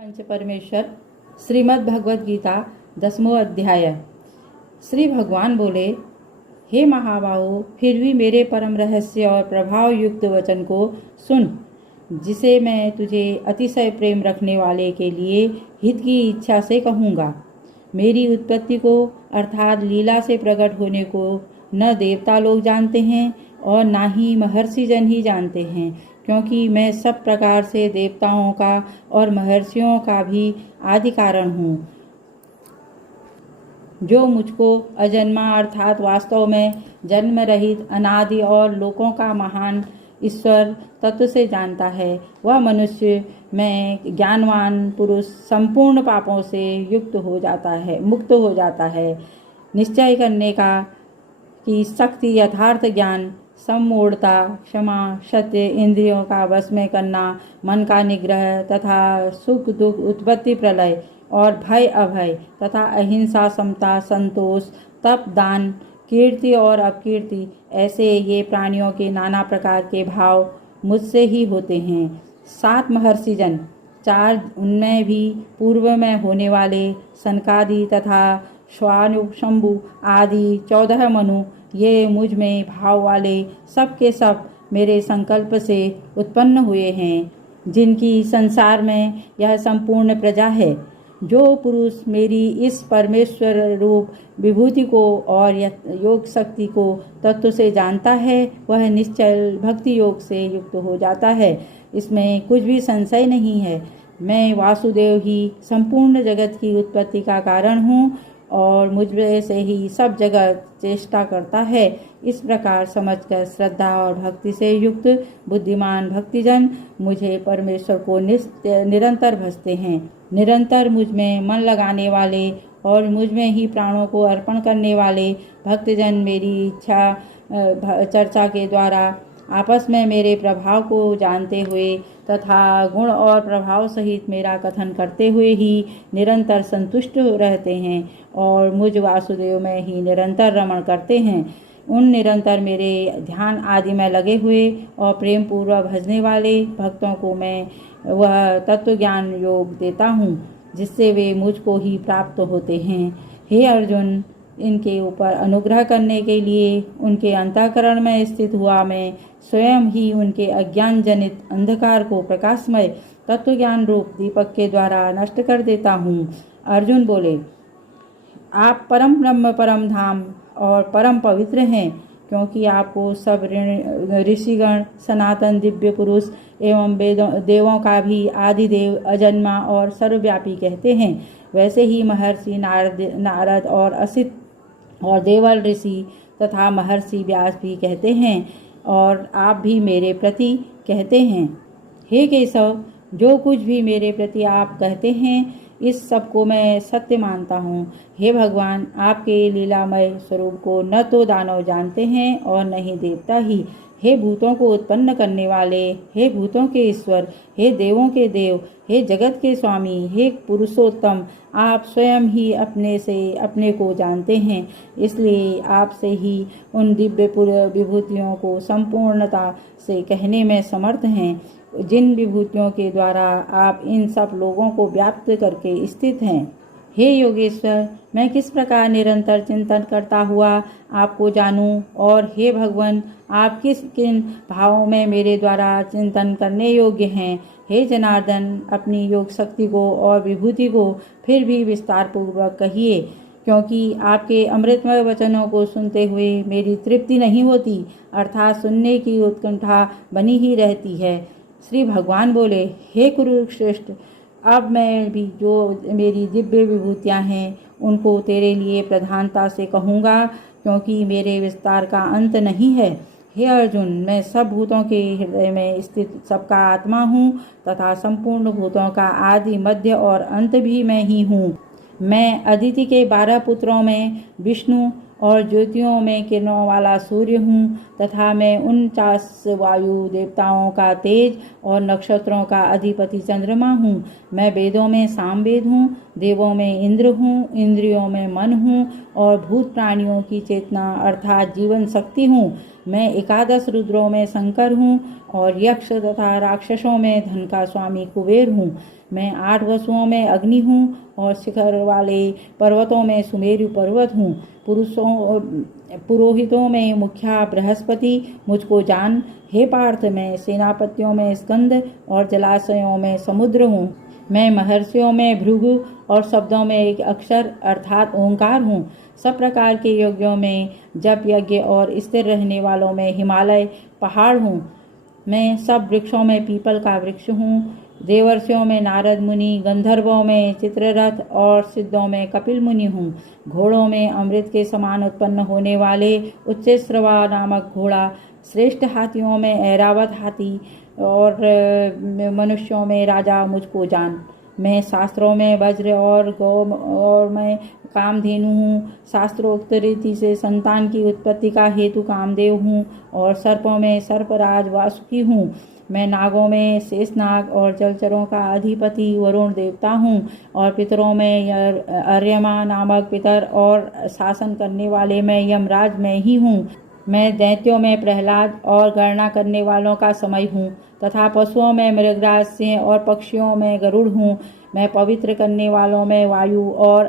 पंच परमेश्वर श्रीमद् भगवद गीता 10वां अध्याय। श्री भगवान बोले, हे महाबाहो, फिर भी मेरे परम रहस्य और प्रभाव युक्त वचन को सुन, जिसे मैं तुझे अतिशय प्रेम रखने वाले के लिए हित की इच्छा से कहूँगा। मेरी उत्पत्ति को अर्थात लीला से प्रकट होने को न देवता लोग जानते हैं और ना ही महर्षि जन ही जानते हैं, क्योंकि मैं सब प्रकार से देवताओं का और महर्षियों का भी आदि कारण हूँ। जो मुझको अजन्मा अर्थात वास्तव में जन्म रहित अनादि और लोकों का महान ईश्वर तत्व से जानता है, वह मनुष्य में ज्ञानवान पुरुष संपूर्ण पापों से मुक्त हो जाता है। निश्चय करने का कि शक्ति, यथार्थ ज्ञान, सम्मूढ़ता, क्षमा, सत्य, इंद्रियों का वश में करना, मन का निग्रह तथा सुख दुख, उत्पत्ति प्रलय और भय अभय तथा अहिंसा, समता, संतोष, तप, दान, कीर्ति और अपकीर्ति, ऐसे ये प्राणियों के नाना प्रकार के भाव मुझसे ही होते हैं। 7 महर्षि जन, 4 उनमें भी पूर्व में होने वाले सनकादि तथा स्वानुशंभु आदि 14 मनु, ये मुझ में भाव वाले सब के सब मेरे संकल्प से उत्पन्न हुए हैं, जिनकी संसार में यह संपूर्ण प्रजा है। जो पुरुष मेरी इस परमेश्वर रूप विभूति को और योग शक्ति को तत्व से जानता है, वह निश्चल भक्ति योग से युक्त हो जाता है। इसमें कुछ भी संशय नहीं है। मैं वासुदेव ही संपूर्ण जगत की उत्पत्ति का कारण हूँ और मुझ से ही सब जगत चेष्टा करता है। इस प्रकार समझकर श्रद्धा और भक्ति से युक्त बुद्धिमान भक्तिजन मुझे परमेश्वर को निरंतर भजते हैं। निरंतर मुझ में मन लगाने वाले और मुझ में ही प्राणों को अर्पण करने वाले भक्तजन मेरी इच्छा चर्चा के द्वारा आपस में मेरे प्रभाव को जानते हुए तथा गुण और प्रभाव सहित मेरा कथन करते हुए ही निरंतर संतुष्ट रहते हैं और मुझ वासुदेव में ही निरंतर रमण करते हैं। उन निरंतर मेरे ध्यान आदि में लगे हुए और प्रेम पूर्वक भजने वाले भक्तों को मैं वह तत्व ज्ञान योग देता हूँ, जिससे वे मुझको ही प्राप्त होते हैं। हे अर्जुन, इनके ऊपर अनुग्रह करने के लिए उनके अंतःकरण में स्थित हुआ मैं स्वयं ही उनके अज्ञान जनित अंधकार को प्रकाशमय तत्व ज्ञान रूप दीपक के द्वारा नष्ट कर देता हूँ। अर्जुन बोले, आप परम ब्रह्म, परम धाम और परम पवित्र हैं, क्योंकि आपको सब ऋषिगण, सनातन दिव्य पुरुष एवं देवों का भी आदि देव, अजन्मा और सर्वव्यापी कहते हैं। वैसे ही महर्षि नारद और असित और देवल ऋषि तथा महर्षि व्यास भी कहते हैं और आप भी मेरे प्रति कहते हैं। हे केशव, जो कुछ भी मेरे प्रति आप कहते हैं, इस सब को मैं सत्य मानता हूँ। हे भगवान, आपके लीलामय स्वरूप को न तो दानव जानते हैं और न ही देवता ही। हे भूतों को उत्पन्न करने वाले, हे भूतों के ईश्वर, हे देवों के देव, हे जगत के स्वामी, हे पुरुषोत्तम, आप स्वयं ही अपने से अपने को जानते हैं। इसलिए आपसे ही उन दिव्य विभूतियों को संपूर्णता से कहने में समर्थ हैं, जिन विभूतियों के द्वारा आप इन सब लोगों को व्याप्त करके स्थित हैं। हे योगेश्वर, मैं किस प्रकार निरंतर चिंतन करता हुआ आपको जानूं, और हे भगवान, आप किन भावों में मेरे द्वारा चिंतन करने योग्य हैं। हे जनार्दन, अपनी योग शक्ति को और विभूति को फिर भी विस्तार पूर्वक कहिए, क्योंकि आपके अमृतमय वचनों को सुनते हुए मेरी तृप्ति नहीं होती, अर्थात सुनने की उत्कंठा बनी ही रहती है। श्री भगवान बोले, हे कुरुश्रेष्ठ, अब मैं भी जो मेरी दिव्य विभूतियाँ हैं उनको तेरे लिए प्रधानता से कहूँगा, क्योंकि मेरे विस्तार का अंत नहीं है। हे अर्जुन, मैं सब भूतों के हृदय में स्थित सबका आत्मा हूँ तथा संपूर्ण भूतों का आदि, मध्य और अंत भी मैं ही हूँ। मैं अदिति के 12 पुत्रों में विष्णु और ज्योतियों में किरणों वाला सूर्य हूँ तथा मैं 49 वायु देवताओं का तेज और नक्षत्रों का अधिपति चंद्रमा हूँ। मैं वेदों में सामवेद हूँ, देवों में इंद्र हूँ, इंद्रियों में मन हूँ और भूत प्राणियों की चेतना अर्थात जीवन शक्ति हूँ। मैं 11 रुद्रों में शंकर हूँ और यक्ष तथा राक्षसों में धन का स्वामी कुबेर हूँ। मैं 8 वसुओं में अग्नि हूँ और शिखर वाले पर्वतों में सुमेरु पर्वत हूँ। पुरोहितों में मुखिया बृहस्पति मुझको जान। हे पार्थ, मैं सेनापतियों में स्कंद और जलाशयों में समुद्र हूँ। मैं महर्षियों में भृगु और शब्दों में एक अक्षर अर्थात ओंकार हूँ। सब प्रकार के यज्ञों में जप यज्ञ और स्थिर रहने वालों में हिमालय पहाड़ हूँ। मैं सब वृक्षों में पीपल का वृक्ष हूँ। देवर्षियों में नारद मुनि, गंधर्वों में चित्ररथ और सिद्धों में कपिल मुनि हूँ। घोड़ों में अमृत के समान उत्पन्न होने वाले उच्चैःश्रवा नामक घोड़ा, श्रेष्ठ हाथियों में ऐरावत हाथी और मनुष्यों में राजा मुझको जान। मैं शास्त्रों में वज्र और गौ और मैं कामधेनु हूँ। शास्त्रोक्त रीति से संतान की उत्पत्ति का हेतु कामदेव हूँ और सर्पों में सर्पराज वासुकी हूँ। मैं नागों में शेषनाग और जलचरों का अधिपति वरुण देवता हूँ और पितरों में अर्यमा नामक पितर और शासन करने वाले में यमराज मैं ही हूँ। मैं दैत्यों में प्रहलाद और गणना करने वालों का समय हूँ तथा पशुओं में मृगराज सिंह और पक्षियों में गरुड़ हूँ। मैं पवित्र करने वालों में वायु और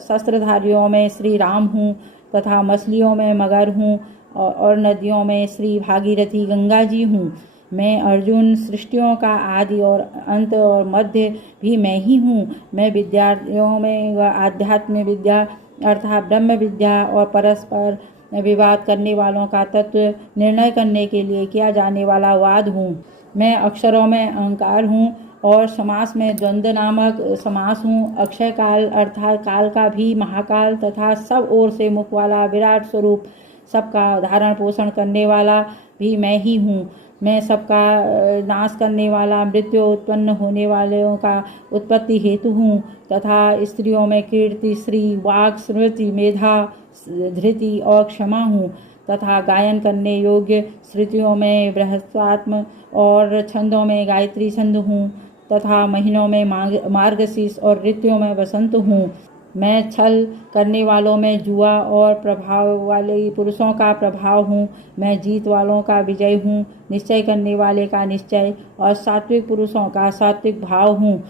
शस्त्रधारियों में श्री राम हूँ तथा मछलियों में मगर हूँ और नदियों में श्री भागीरथी गंगा जी हूँ। मैं अर्जुन, सृष्टियों का आदि और अंत और मध्य भी मैं ही हूँ। मैं विद्यार्थियों में आध्यात्म विद्या अर्थात ब्रह्म विद्या और परस्पर विवाद करने वालों का तत्व निर्णय करने के लिए किया जाने वाला वाद हूँ। मैं अक्षरों में अहंकार हूँ और समास में द्वंद्व नामक समास हूँ। अक्षय काल अर्थात काल का भी महाकाल तथा सब ओर से मुख वाला विराट स्वरूप, सबका धारण पोषण करने वाला भी मैं ही हूँ। मैं सबका नाश करने वाला, मृत्यु उत्पन्न होने वालों का उत्पत्ति हेतु हूँ तथा स्त्रियों में कीर्ति, श्री, वाक्, स्मृति, मेधा, धृति और क्षमा हूँ तथा गायन करने योग्य श्रुतियों में बृहस्पत्यात्म और छंदों में गायत्री छंद हूँ तथा महीनों में मार्गशीर्ष और ऋतुओं में वसंत हूँ। मैं छल करने वालों में जुआ और प्रभाव वाले पुरुषों का प्रभाव हूँ। मैं जीत वालों का विजय हूँ, निश्चय करने वाले का निश्चय और सात्विक पुरुषों का सात्विक भाव हूँ।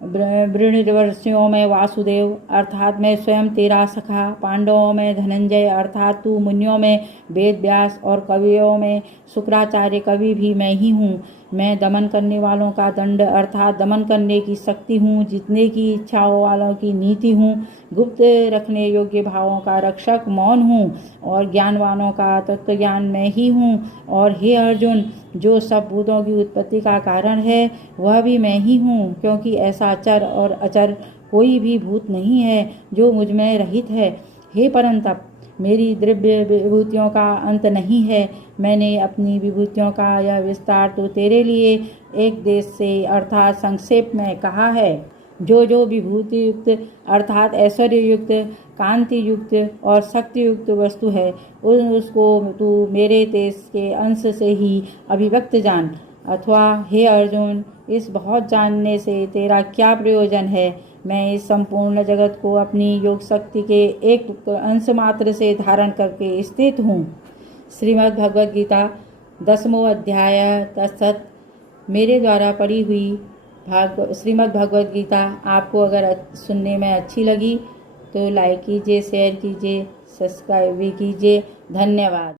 वृणिवर्षियों में वासुदेव अर्थात मैं स्वयं तेरा सखा। पांडवों में धनंजय अर्थात तू। मुनियों में वेद व्यास और कवियों में शुक्राचार्य कवि भी मैं ही हूँ। मैं दमन करने वालों का दंड अर्थात दमन करने की शक्ति हूँ। जीतने की इच्छाओं वालों की नीति हूँ। गुप्त रखने योग्य भावों का रक्षक मौन हूँ और ज्ञानवानों का तत्व ज्ञान मैं ही हूँ। और हे अर्जुन, जो सब भूतों की उत्पत्ति का कारण है वह भी मैं ही हूँ, क्योंकि ऐसा चर और अचर कोई भी भूत नहीं है जो मुझ में रहित है। हे परंतप, मेरी दिव्य विभूतियों का अंत नहीं है। मैंने अपनी विभूतियों का यह विस्तार तो तेरे लिए एक देश से अर्थात संक्षेप में कहा है। जो विभूति युक्त अर्थात ऐश्वर्य युक्त, कांति युक्त और शक्ति युक्त वस्तु है उसको तू मेरे तेज के अंश से ही अभिव्यक्त जान। अथवा हे अर्जुन, इस बहुत जानने से तेरा क्या प्रयोजन है? मैं इस संपूर्ण जगत को अपनी योग शक्ति के एक अंश मात्र से धारण करके स्थित हूँ। श्रीमद् भगवद गीता 10वां अध्याय तत्सत। मेरे द्वारा पढ़ी हुई श्रीमद् भगवद गीता आपको अगर सुनने में अच्छी लगी तो लाइक कीजिए, शेयर कीजिए, सब्सक्राइब भी कीजिए। धन्यवाद।